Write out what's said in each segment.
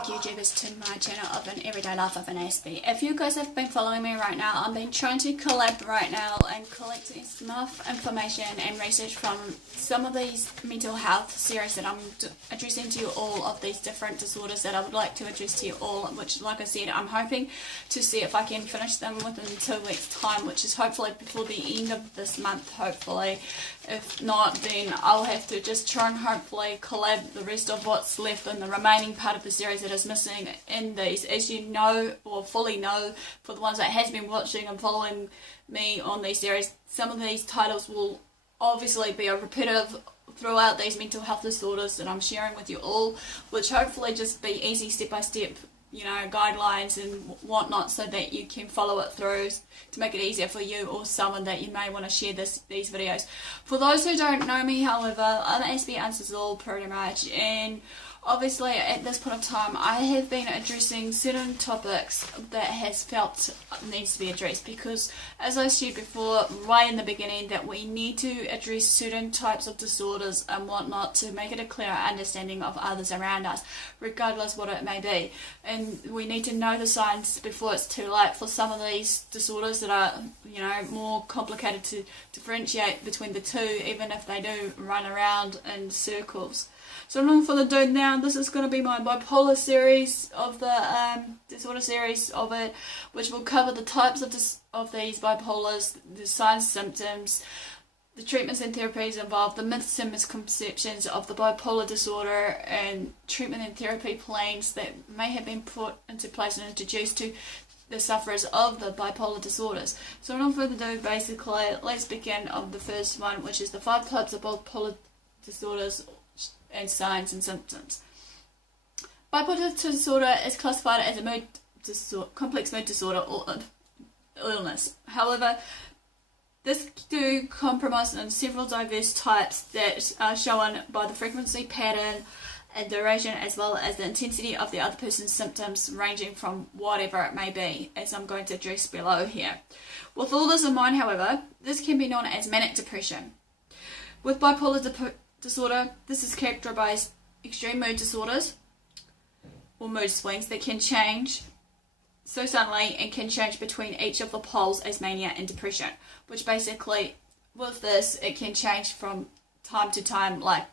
back, YouTubers, to my channel of an everyday life of an Aspie. If you guys have been following me right now, I've been trying to collab right now and collecting enough information and research from some of these mental health series that I'm addressing to you all, of these different disorders that I would like to address to you all, which, like I said, I'm hoping to see if I can finish them within 2 weeks time, which is hopefully before the end of this month, hopefully. If not, then I'll have to just try and hopefully collab the rest of what's left in the remaining part of the series that is missing in these. As you know, or fully know, for the ones that has been watching and following me on these series, some of these titles will obviously be repetitive throughout these mental health disorders that I'm sharing with you all, which hopefully just be easy step-by-step, you know, guidelines and whatnot, so that you can follow it through to make it easier for you or someone that you may want to share these videos. For those who don't know me, however, I'm AspieAnswersAll pretty much, and obviously at this point of time I have been addressing certain topics that has felt needs to be addressed, because as I said before right in the beginning, that we need to address certain types of disorders and whatnot to make it a clearer understanding of others around us, regardless what it may be. And we need to know the signs before it's too late for some of these disorders that are, you know, more complicated to differentiate between the two, even if they do run around in circles. So no further ado, now this is going to be my bipolar series of the disorder series of it, which will cover the types of these bipolars, the signs, symptoms, the treatments and therapies involved, the myths and misconceptions of the bipolar disorder, and treatment and therapy plans that may have been put into place and introduced to the sufferers of the bipolar disorders. So no further ado, basically, let's begin on the first one, which is the 5 types of bipolar disorders and signs and symptoms. Bipolar disorder is classified as a complex mood disorder or illness. However, this do comprise in several diverse types that are shown by the frequency, pattern, and duration, as well as the intensity of the other person's symptoms, ranging from whatever it may be, as I'm going to address below here. With all this in mind, however, this can be known as manic depression. With bipolar disorder, this is characterized by extreme mood disorders or mood swings that can change so suddenly and can change between each of the poles as mania and depression, which basically with this it can change from time to time, like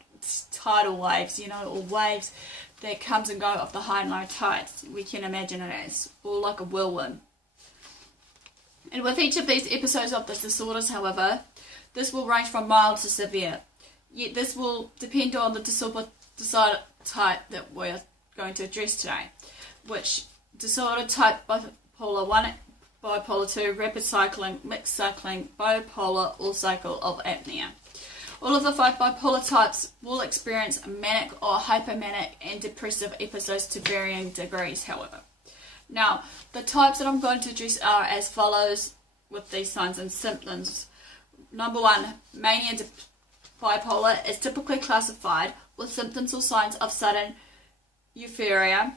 tidal waves, you know, or waves that comes and go of the high and low tides. We can imagine it as, or like a whirlwind. And with each of these episodes of the disorders, however, this will range from mild to severe. Yet this will depend on the disorder type that we're going to address today, which disorder type bipolar 1, bipolar 2, rapid cycling, mixed cycling, bipolar, or cycle of apnea. All of the 5 bipolar types will experience manic or hypomanic and depressive episodes to varying degrees, however. Now, the types that I'm going to address are as follows with these signs and symptoms. Number 1, mania bipolar is typically classified with symptoms or signs of sudden euphoria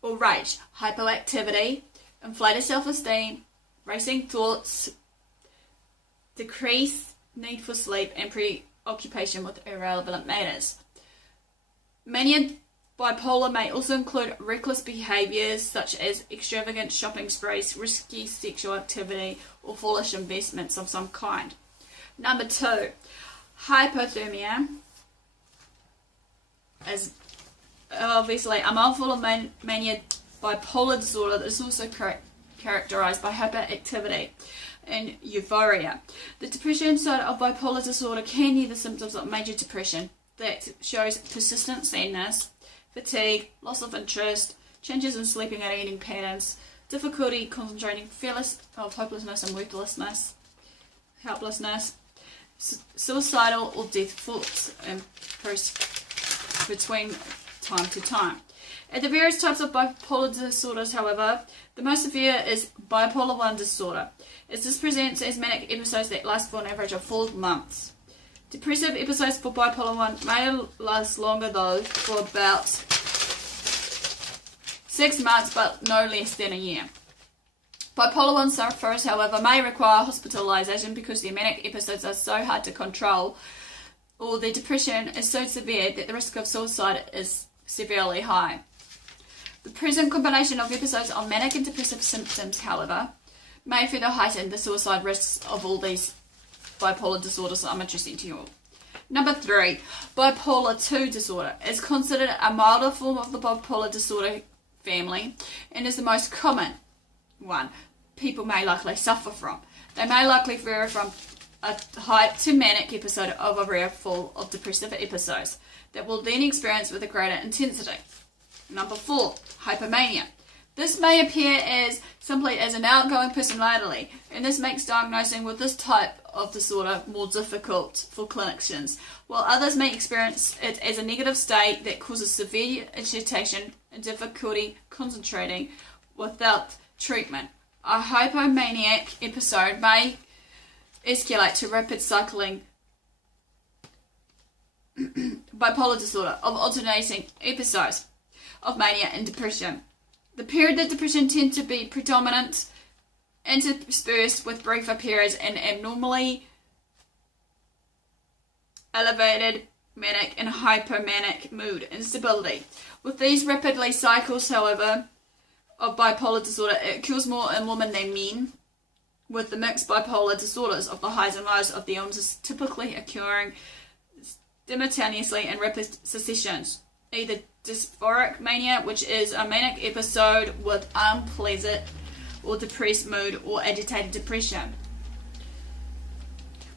or rage, hypoactivity, inflated self-esteem, racing thoughts, decreased need for sleep, and preoccupation with irrelevant matters. Mania bipolar may also include reckless behaviours such as extravagant shopping sprees, risky sexual activity, or foolish investments of some kind. Number 2, hypothermia is obviously a mouthful of mania bipolar disorder that is also characterized by hyperactivity and euphoria. The depression side of bipolar disorder can hear the symptoms of major depression that shows persistent sadness, fatigue, loss of interest, changes in sleeping and eating patterns, difficulty concentrating, feelings of hopelessness and worthlessness, helplessness, suicidal or death thoughts between time to time. At the various types of bipolar disorders, however, the most severe is bipolar 1 disorder, as this presents as manic episodes that last for an average of 4 months. Depressive episodes for bipolar 1 may last longer, though, for about 6 months, but no less than a year. Bipolar 1 sufferers, however, may require hospitalization because their manic episodes are so hard to control, or their depression is so severe that the risk of suicide is severely high. The present combination of episodes of manic and depressive symptoms, however, may further heighten the suicide risks of all these bipolar disorders that I'm addressing to you all. Number 3, bipolar 2 disorder is considered a milder form of the bipolar disorder family and is the most common one people may likely suffer from. They may likely vary from a hype to manic episode of a rare full of depressive episodes that will then experience with a greater intensity. Number 4, hypomania. This may appear as simply as an outgoing personality, and this makes diagnosing with this type of disorder more difficult for clinicians, while others may experience it as a negative state that causes severe agitation and difficulty concentrating without treatment. A hypomaniac episode may escalate to rapid cycling bipolar disorder of alternating episodes of mania and depression. The period of depression tends to be predominant, interspersed with briefer periods and abnormally elevated manic and hypomanic mood instability. With these rapidly cycles, however, of bipolar disorder, it occurs more in women than men, with the mixed bipolar disorders of the highs and lows of the illnesses typically occurring simultaneously in rapid successions. Either dysphoric mania, which is a manic episode with unpleasant or depressed mood, or agitated depression,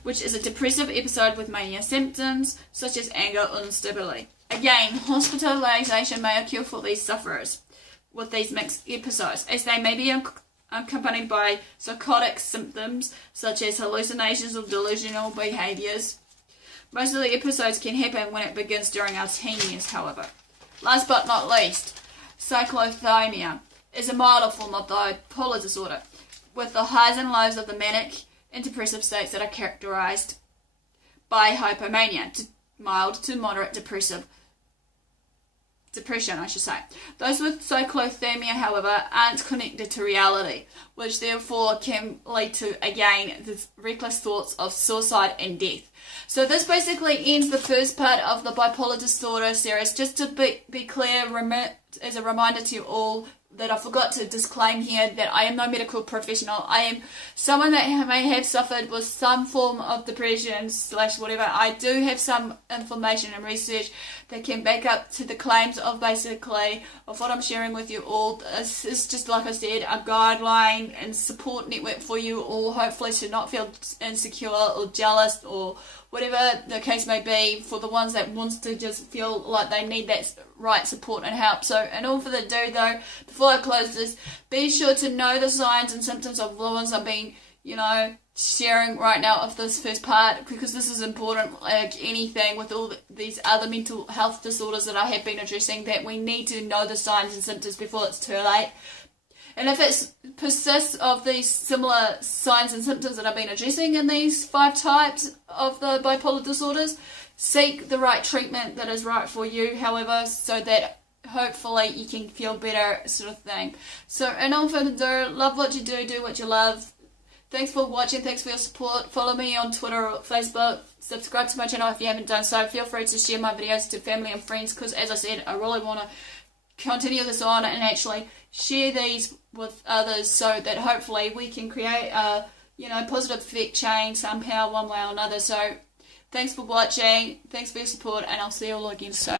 which is a depressive episode with mania symptoms such as anger or instability. Again, hospitalization may occur for these sufferers with these mixed episodes, as they may be accompanied by psychotic symptoms such as hallucinations or delusional behaviors. Most of the episodes can happen when it begins during our teen years, however. Last but not least, cyclothymia is a milder form of bipolar disorder, with the highs and lows of the manic and depressive states that are characterized by hypomania, to mild to moderate depression, Those with cyclothymia, however, aren't connected to reality, which therefore can lead to, again, the reckless thoughts of suicide and death. So this basically ends the first part of the bipolar disorder series. Just to be clear, as a reminder to you all, that I forgot to disclaim here that I am no medical professional. I am someone that may have suffered with some form of depression / whatever. I do have some information and research that can back up to the claims of basically of what I'm sharing with you all. This is just, like I said, a guideline and support network for you all, hopefully to not feel insecure or jealous or whatever the case may be, for the ones that wants to just feel like they need that right support and help. So, in all further ado though, before I close this, be sure to know the signs and symptoms of the ones I've been, sharing right now of this first part, because this is important, like anything with all these other mental health disorders that I have been addressing, that we need to know the signs and symptoms before it's too late. And if it persists of these similar signs and symptoms that I've been addressing in these 5 types of the bipolar disorders, seek the right treatment that is right for you, however, so that hopefully you can feel better, sort of thing. So, in all further ado, love what you do what you love. Thanks for watching, thanks for your support. Follow me on Twitter or Facebook. Subscribe to my channel if you haven't done so. Feel free to share my videos to family and friends, because as I said, I really want to continue this on and actually share these with others, so that hopefully we can create a positive effect chain somehow, one way or another. So thanks for watching, thanks for your support, and I'll see you all again soon.